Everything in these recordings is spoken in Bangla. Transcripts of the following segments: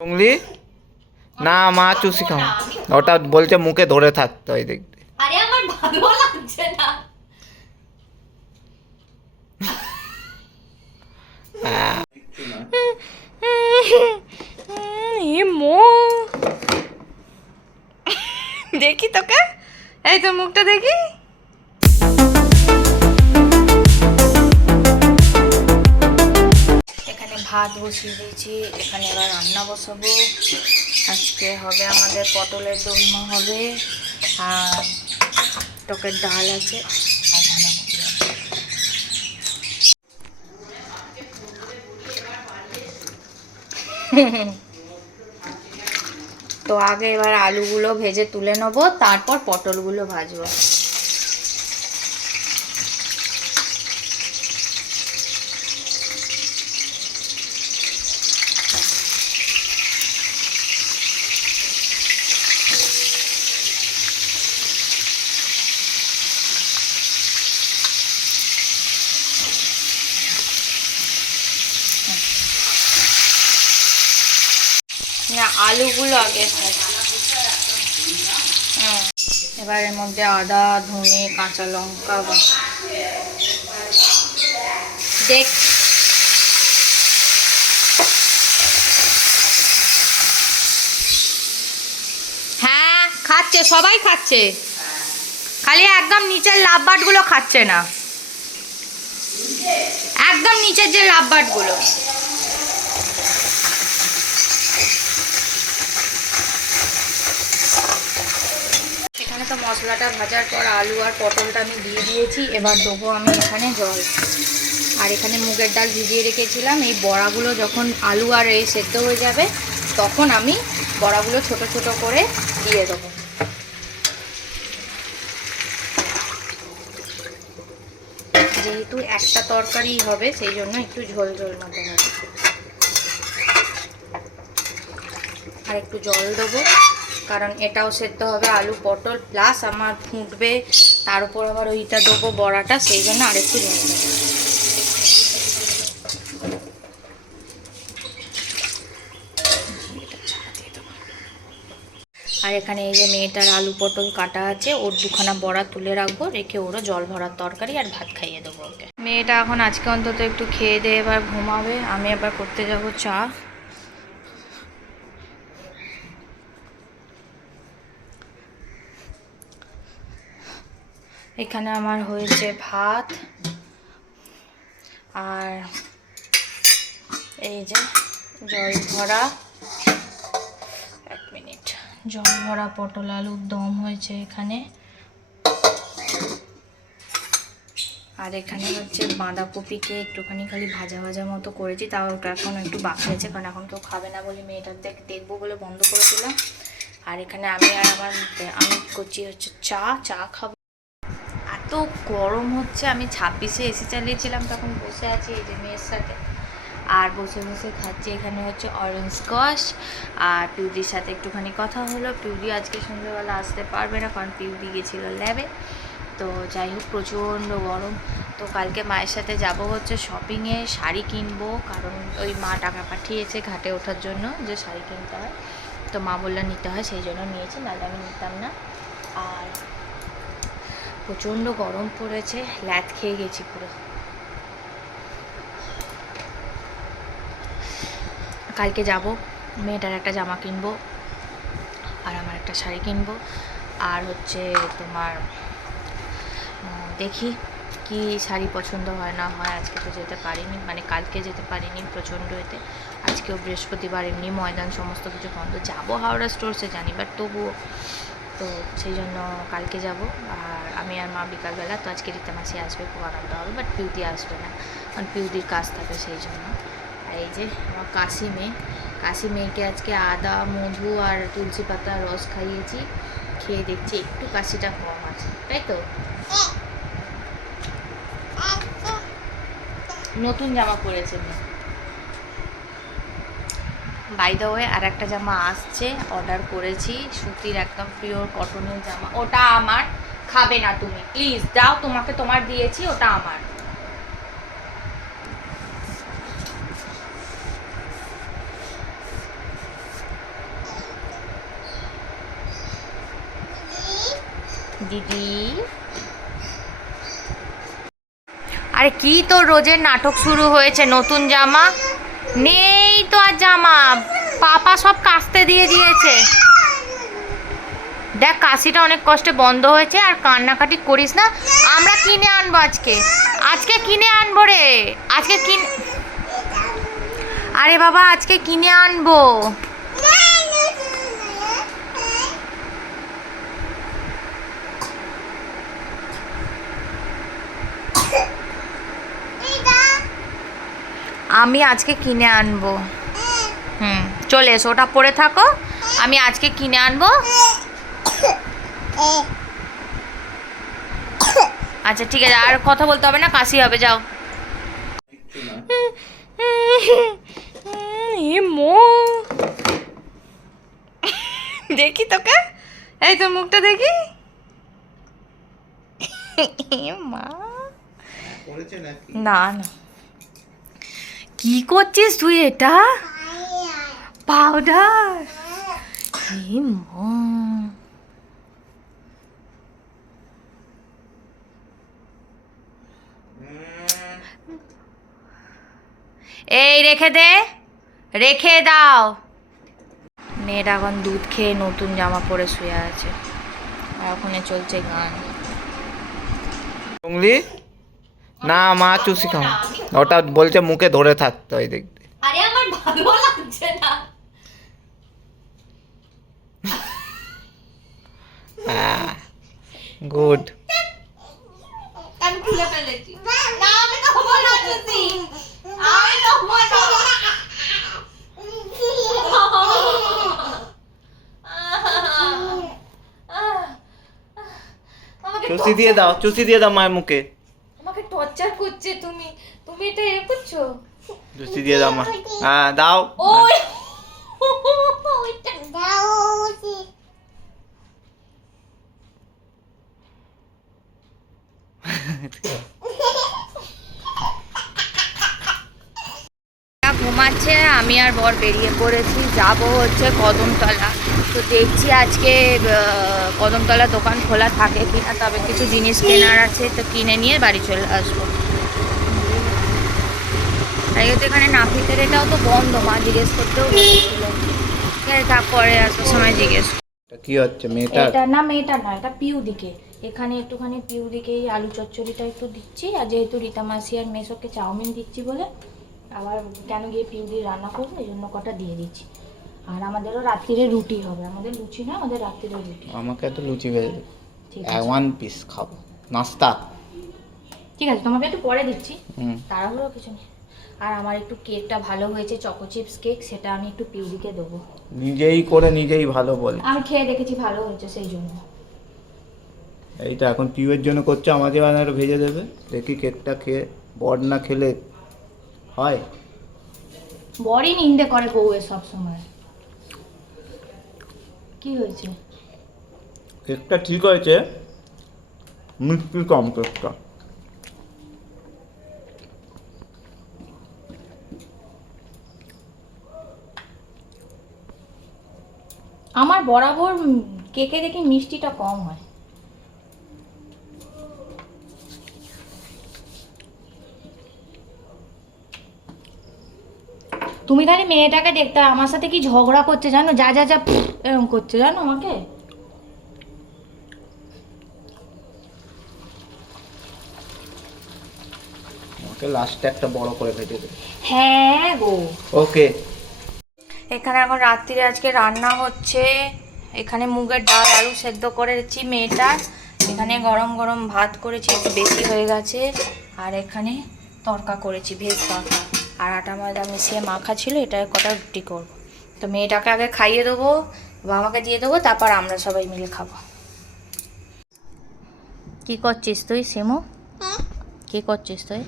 উংলি না মা চুষি খাও ওটা বলছে মুখে ধরে থাকতে হয় দেখতে। আরে আমার ভালো লাগছে না। দেখি তোকে, এই তোর মুখটা দেখি। এখানে ভাত বসিয়ে দিয়েছি, এখানে এবার রান্না বসাবো। আজকে হবে আমাদের পটলের দোলমা হবে, আর টকের ডাল আছে, আর বাঁধাকপি আছে। তো আগে এবার আলুগুলো ভেজে তুলে নেবো, তারপর পটলগুলো ভাজবো। না, আলুগুলো আগে ভাজবো। এবার এর মধ্যে আদা, ধনে, কাঁচা লঙ্কা দেখ। হ্যাঁ খাচ্ছে, সবাই খাচ্ছে, খালি একদম নিচের লাভবাটগুলো খাচ্ছে না, একদম নিচের যে লাভবাটগুলো। এখানে তো মশলাটা ভাজার পর আলু আর পটলটা আমি দিয়ে দিয়েছি, এবার দেবো আমি এখানে জল। আর এখানে মুগের ডাল ভিজিয়ে রেখেছিলাম, এই বড়াগুলো যখন আলু আর এই সেদ্ধ হয়ে যাবে তখন আমি বড়াগুলো ছোট ছোট করে দিয়ে দেবো। যেহেতু একটা তরকারি হবে সেই জন্য একটু ঝোল ঝোল মতো হবে। আর একটু জল দেবো, কারণ এটাও সেদ্ধ হবে, আলু পটল প্লাস আমার ফুটবে, তার উপর আবার ওইটা দেবো বড়াটা, সেই জন্য আরেকটু জল দেবো। আর এখানে এই যে মেয়েটার আলু পটল কাটা আছে, ওর দুখানা বড়া তুলে রাখবো, রেখে ওরও জল ভরার তরকারি আর ভাত খাইয়ে দেবো ওকে। মেয়েটা এখন আজকে অন্তত একটু খেয়ে দিয়ে এবার ঘুমাবে, আমি এবার করতে যাব চা। এখানে আমার হয়েছে ভাত, আর এই যে জল ভরা, এক মিনিট, জল ভরা পটল আলুর দম হয়েছে এখানে। আর এখানে হচ্ছে বাঁধাকপিকে একটুখানি খালি ভাজা ভাজা মতো করেছি, তাও ওটা এখন একটু বাকি আছে, কারণ এখন কেউ খাবে না বলে মেয়েটার দেখবো বলে বন্ধ করে দিলাম। আর এখানে আমি করছি হচ্ছে চা খাবো। এত গরম হচ্ছে, আমি 26-এ এসি চালিয়েছিলাম, তখন বসে আছি এই যে মেয়ের সাথে, আর বসে বসে খাচ্ছি। এখানে হচ্ছে অরেঞ্জ স্কোয়াশ, আর পিউদির সাথে একটুখানি কথা হলো। পিউদি আজকে সন্ধ্যেবেলা আসতে পারবে না, কারণ পিউদি গেছিলো ল্যাবে। তো যাই হোক, প্রচণ্ড গরম। তো কালকে মায়ের সাথে যাব হচ্ছে শপিংয়ে, শাড়ি কিনবো, কারণ ওই মা টাকা পাঠিয়েছে ঘাটে ওঠার জন্য, যে শাড়ি কিনতে হয়, তো মা বললো নিতে হয়, সেই জন্য নিয়েছি, নাহলে আমি নিতাম না। আর প্রচণ্ড গরম পড়েছে, ল্যাদ খেয়ে গেছি পুরো। কালকে যাব, মেয়েটার একটা জামা কিনবো, আর আমার একটা শাড়ি কিনবো, আর হচ্ছে তোমার দেখি কি শাড়ি পছন্দ হয় না হয়। আজকে তো যেতে পারিনি, মানে কালকে যেতে পারিনি প্রচণ্ড এতে, আজকেও বৃহস্পতিবার, এমনি ময়দান সমস্ত কিছু বন্ধ। যাবো হাওড়া স্টোরসে জানি, বাট তবুও, তো সেই জন্য কালকে যাব। আর আমি আর মা বিকালবেলা, তো আজকে রীতা মাসি আসবে, খুব আনন্দ হবে, বাট পিউদি আসবে না, কারণ পিউদির কাজ থাকে সেই জন্য। আর এই যে আমার কাশি মেয়েকে আজকে আদা, মধু আর তুলসী পাতা রস খাইয়েছি, খেয়ে দেখছি একটু কাশিটা কম আছে, তাই তো। নতুন জামা পরেছে মেয়ে। বাই দ্য ওয়ে, আর একটা জামা আসছে, অর্ডার করেছি, সুতির একদম পিওর কটনের জামা। ওটা আমার, খাবে না তুমি প্লিজ, দাও, তোমাকে তোমার দিয়েছি, ওটা আমার। দিদি আরে কি তোর রোজের নাটক শুরু হয়েছে? নতুন জামা নেই তো আর জামা, পাপা সব কাচতে দিয়ে দিয়েছে। দেখ কাশিটা অনেক কষ্টে বন্ধ হয়েছে, আর কান্নাকাটি করিস না। আমরা কিনে আনবো আজকে, আজকে কিনে আনবো রে, আজকে কিনে, আরে বাবা আজকে কিনে আনবো। আমি আজকে কিনে আনবো। চলে এসো, ওটা পরে থাকো, আমি আজকে কিনে আনবো। আচ্ছা ঠিক আছে, আর কথা বলতে হবে না, কাশি হবে, যাও। দেখি তোকে, এই তোর মুখটা দেখি। মা না না, কি করছিস তুই? এটা পাউডার। এই রেখে দে, রেখে দাও। মেয়েটা এখন দুধ খেয়ে নতুন জামা পরে শুয়ে আছে, আর ওখানে চলছে গান। উংলি না, মা চুষি খাও। ওটা বলছে মুখে ধরে থাকতে, ওই দেখতে। আরে আমার ভালো লাগছে না। গুড। আমি খুলে ফেলেছি। না আমি তো হবো না চুষি, আমি তো হবো না। চুষি দিয়ে দাও, চুষি দিয়ে দাও মায়ের মুখে। আমাকে টর্চার করছে তুমি, তুমি এটা এ করছো। চুষি দিয়ে দাও মা। হ্যাঁ দাও। ওই ঘুমাচ্ছে, আমি আর বর বেরিয়ে পড়েছি, যাব হচ্ছে কদমতলা। তো দেখছি আজকে কদমতলা দোকান খোলা থাকে কিনা, তবে কিছু জিনিস কেনার আছে, তো কিনে নিয়ে বাড়ি চলে আসবো। আগে তো এখানে নাপিতের এটাও তো বন্ধ, মা জিজ্ঞেস করতেও বলেছিল। তারপরে আসার সময় জিজ্ঞেস। কি হচ্ছে মেয়েটা? এটা না, মেয়েটা না, এটা পিউ দিকে। এখানে একটুখানি পিউ দিকে এই আলু চচ্চড়িটা একটু দিচ্ছি, আর যেহেতু রীতা মাসি আর মেসোকে চাউমিন দিচ্ছি বলে, আবার কেন গিয়ে পিউ দিয়ে রান্না করবো, এই জন্য কটা দিয়ে দিচ্ছি। আর আমাদেরও রাত্রিরে রুটি হবে, আমাদের লুচি না, আমাদের রাত্রিরে রুটি। আমাকে তো লুচি ভেজে দে, ঠিক আছে, ওয়ান পিস খাবো নাস্তা। ঠিক আছে, তোমাকে একটু পরে দিচ্ছি, হুম। তাড়াহুড়ো কিছু নেই। আর আমার একটু কেকটা ভালো হয়েছে, চকো চিপস কেক, সেটা আমি একটু পিউদিকে দেবো। নিজেই করে নিজেই ভালো বল। আমি খেয়ে দেখেছি ভালো হয়েছে, সেই জন্য। এইটা এখন পিউয়ের জন্য করছে, আমাদের বানারে ভেজে দেবে। দেখি কেকটা খেয়ে, বড় না খেলে হয়। বড়ই নিন্দে করে বউয়ের সব সময়। কি হয়েছে? কেকটা ঠিক হয়েছে, মিষ্টি কম কেকটা। আমার বরাবর কেকে দেখি মিষ্টিটা কম হয়। তুমি তাহলে মেয়েটাকে দেখতে, আমার সাথে কি ঝগড়া করছে জানো, যা যা যা এরকম করছে জানো আমাকে। আমাকে লাস্টে একটা বড় করে ভেজে দেবে। হ্যাঁ গো। ওকে। এখানে এখন রাত্রিরে আজকে রান্না হচ্ছে, এখানে মুগের ডাল আলু সেদ্ধ করেছি মেয়েটার, এখানে গরম গরম ভাত করেছি, একটু বেশি হয়ে গেছে, আর এখানে তরকা করেছি ভেজ তরকা, আর আটা ময়দা মিশিয়ে মাখা ছিল, এটা কটা রুটি করব। তো মেয়েটাকে আগে খাইয়ে দেবো, বাবাকে দিয়ে দেবো, তারপর আমরা সবাই মিলে খাবো। কি করছিস তুই সিমু? কি করছিস তুই?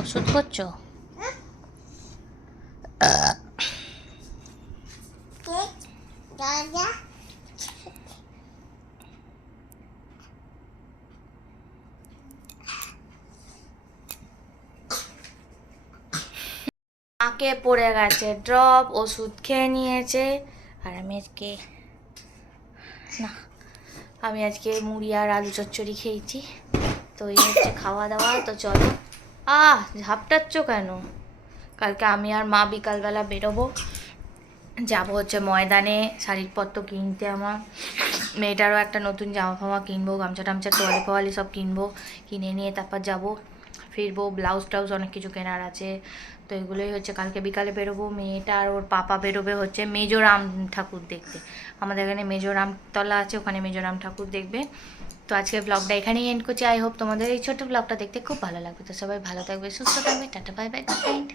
ওষুধ করছো? আঁকে পড়ে গেছে ড্রপ, ওষুধ খেয়ে নিয়েছে, আর আমি আজকে না আমি আজকে মুড়ি আর আলু চচ্চড়ি খেয়েছি। তো এই হচ্ছে খাওয়া দাওয়া। তো চলো। ঝাপটাচ্ছ কেন? কালকে আমি আর মা বিকালবেলা বেরোবো, যাবো হচ্ছে ময়দানে শাড়ির পত্র কিনতে। আমার মেয়েটারও একটা নতুন জামা ফামা কিনবো, গামছা টামছা তোয়ালি ফোয়ালি সব কিনবো, কিনে নিয়ে তারপর যাবো, ফিরবো। ব্লাউজ টাউজ অনেক কিছু কেনার আছে। তো এগুলোই হচ্ছে কালকে বিকালে বেরোবো। মেয়েটা আর ওর পাপা বেরোবে হচ্ছে মেজোরাম ঠাকুর দেখতে। আমাদের এখানে মেজোরাম তলা আছে, ওখানে মেজোরাম ঠাকুর দেখবে। তো আজকের ব্লগটা এখানেই এন্ড করছি। আই হোপ তোমাদের এই ছোট্ট ব্লগটা দেখতে খুব ভালো লাগবে। তো সবাই ভালো থাকবে, সুস্থ থাকবে। Tata, bye bye, good night.